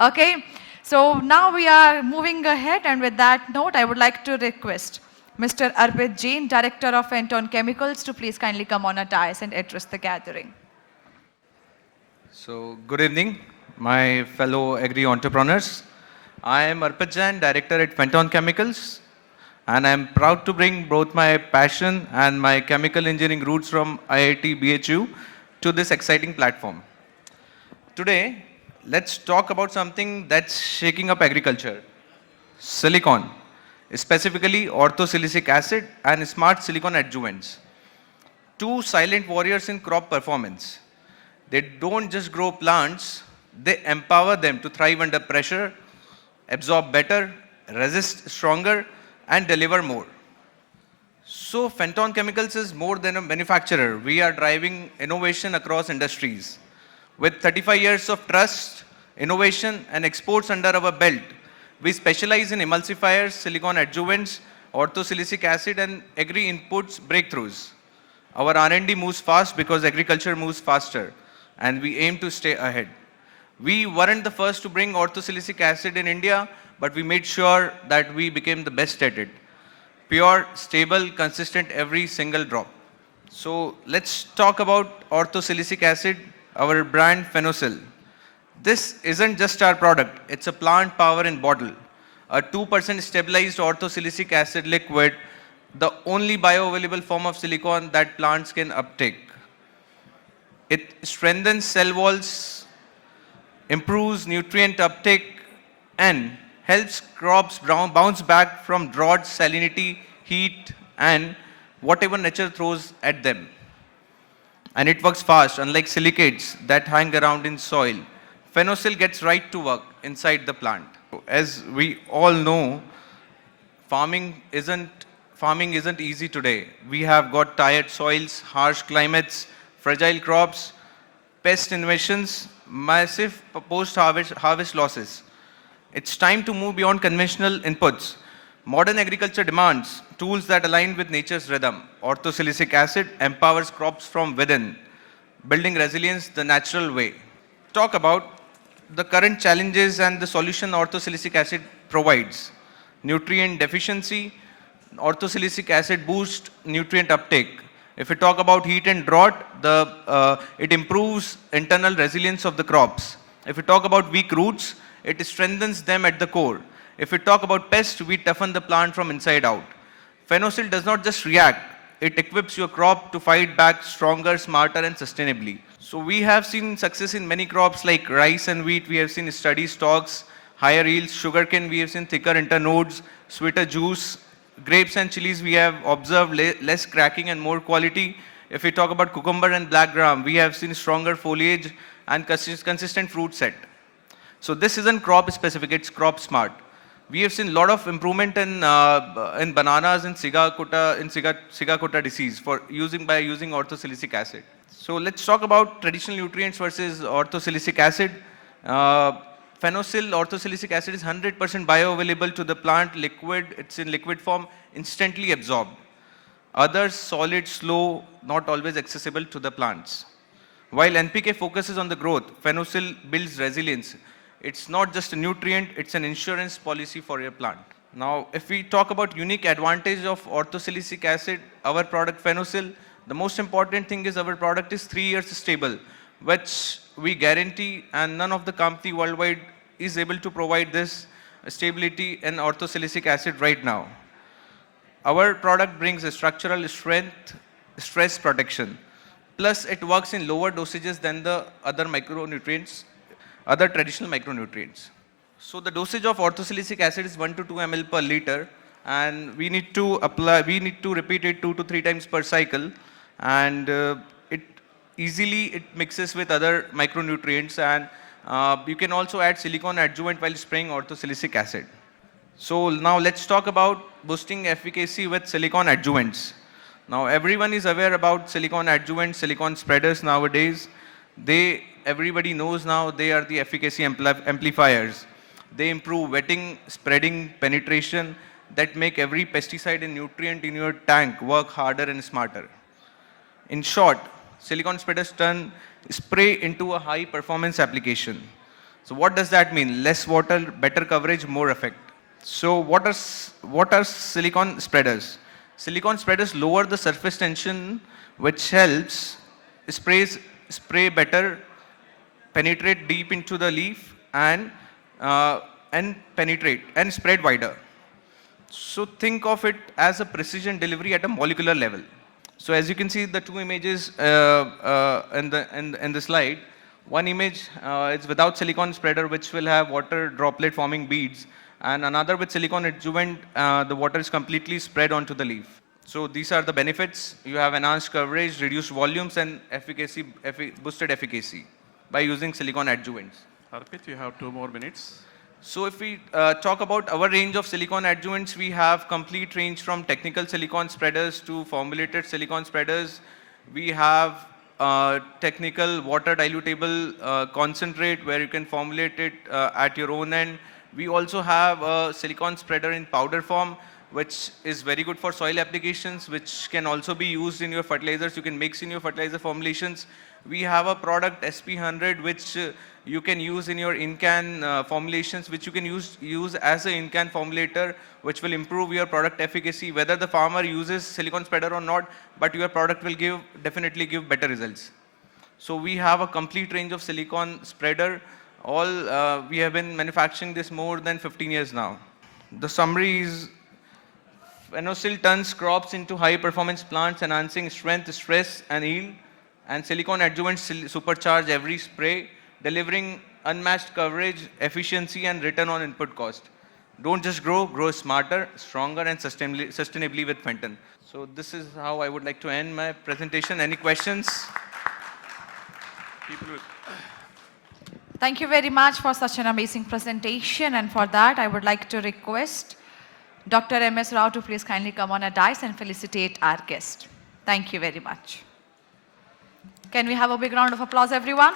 Okay, so now we are moving ahead, and with that note, I would like to request Mr. Arpit Jain, Director of Fenton Chemicals, to please kindly come on a dais and address the gathering. So, good evening, my fellow agri entrepreneurs. I am Arpit Jain, Director at Fenton Chemicals, and I am proud to bring both my passion and my chemical engineering roots from IIT BHU to this exciting platform. Today, let's talk about something that's shaking up agriculture: silicon, specifically orthosilicic acid and smart silicon adjuvants. Two silent warriors in crop performance. They don't just grow plants, they empower them to thrive under pressure, absorb better, resist stronger, and deliver more. So Fenton Chemicals is more than a manufacturer. We are driving innovation across industries. With 35 years of trust, innovation, and exports under our belt, we specialize in emulsifiers, silicon adjuvants, orthosilicic acid, and agri-inputs breakthroughs. Our R&D moves fast because agriculture moves faster, and we aim to stay ahead. We weren't the first to bring orthosilicic acid in India, but we made sure that we became the best at it. Pure, stable, consistent every single drop. So let's talk about orthosilicic acid, our brand Phenosyl. This isn't just our product, it's a plant power in bottle. A 2% stabilized orthosilicic acid liquid, the only bioavailable form of silicon that plants can uptake. It strengthens cell walls, improves nutrient uptake, and helps crops bounce back from drought, salinity, heat, and whatever nature throws at them. And it works fast, unlike silicates that hang around in soil. Phenosyl gets right to work inside the plant. As we all know, farming isn't easy today. We have got tired soils, harsh climates, fragile crops, pest invasions, massive post-harvest losses. It's time to move beyond conventional inputs. Modern agriculture demands tools that align with nature's rhythm. Orthosilicic acid empowers crops from within, building resilience the natural way. Talk about the current challenges and the solution orthosilicic acid provides. Nutrient deficiency, orthosilicic acid boosts nutrient uptake. If we talk about heat and drought, it improves internal resilience of the crops. If we talk about weak roots, it strengthens them at the core. If we talk about pests, we toughen the plant from inside out. Phenosyl does not just react, it equips your crop to fight back stronger, smarter, and sustainably. So we have seen success in many crops like rice and wheat. We have seen steady stalks, higher yields. Sugarcane, we have seen thicker internodes, sweeter juice. Grapes and chilies, we have observed less cracking and more quality. If we talk about cucumber and black gram, we have seen stronger foliage and consistent fruit set. So this isn't crop specific, it's crop smart. We have seen a lot of improvement in bananas in Sigakota disease by using orthosilicic acid. So let's talk about traditional nutrients versus orthosilicic acid. Phenosyl orthosilicic acid is 100% bioavailable to the plant, liquid, it's in liquid form, instantly absorbed. Others, solid, slow, not always accessible to the plants. While NPK focuses on the growth, Phenosyl builds resilience. It's not just a nutrient, it's an insurance policy for your plant. Now, if we talk about unique advantage of orthosilicic acid, our product Phenosyl, the most important thing is our product is 3 years stable, which we guarantee, and none of the company worldwide is able to provide this stability in orthosilicic acid right now. Our product brings a structural strength, stress protection. Plus, it works in lower dosages than the other micronutrients, other traditional micronutrients. So the dosage of orthosilicic acid is 1 to 2 ml per liter, and we need to repeat it 2 to 3 times per cycle, and it mixes with other micronutrients, and you can also add silicon adjuvant while spraying orthosilicic acid. So now let's talk about boosting efficacy with silicon adjuvants. Now everyone is aware about silicon adjuvants, silicon spreaders nowadays. Everybody knows now they are the efficacy amplifiers. They improve wetting, spreading, penetration that make every pesticide and nutrient in your tank work harder and smarter. In short, silicon spreaders turn spray into a high performance application. So what does that mean? Less water, better coverage, more effect. So what are silicon spreaders? Silicon spreaders lower the surface tension, which helps spray better, penetrate deep into the leaf, uh, and penetrate and spread wider. So think of it as a precision delivery at a molecular level. So as you can see the two images in the slide, one image is without silicon spreader, which will have water droplet forming beads, and another with silicon adjuvant, the water is completely spread onto the leaf. So these are the benefits. You have enhanced coverage, reduced volumes, and boosted efficacy by using silicon adjuvants. Arpit, you have 2 more minutes. So if we talk about our range of silicon adjuvants, we have complete range from technical silicon spreaders to formulated silicon spreaders. We have technical water dilutable concentrate where you can formulate it at your own end. We also have a silicon spreader in powder form, which is very good for soil applications, which can also be used in your fertilizers. You can mix in your fertilizer formulations. We have a product SP100, which you can use in your in-can formulations, which you can use as an in-can formulator, which will improve your product efficacy, whether the farmer uses silicon spreader or not, but your product will definitely give better results. So we have a complete range of silicon spreader. We have been manufacturing this more than 15 years now. The summary is, Venosil turns crops into high-performance plants, enhancing strength, stress, and yield. And silicon adjuvants supercharge every spray, delivering unmatched coverage, efficiency, and return on input cost. Don't just grow smarter, stronger, and sustainably with Fenton. So this is how I would like to end my presentation. Any questions? Thank you very much for such an amazing presentation, and for that I would like to request Dr. M.S. Rao to please kindly come on a dais and felicitate our guest. Thank you very much. Can we have a big round of applause, everyone?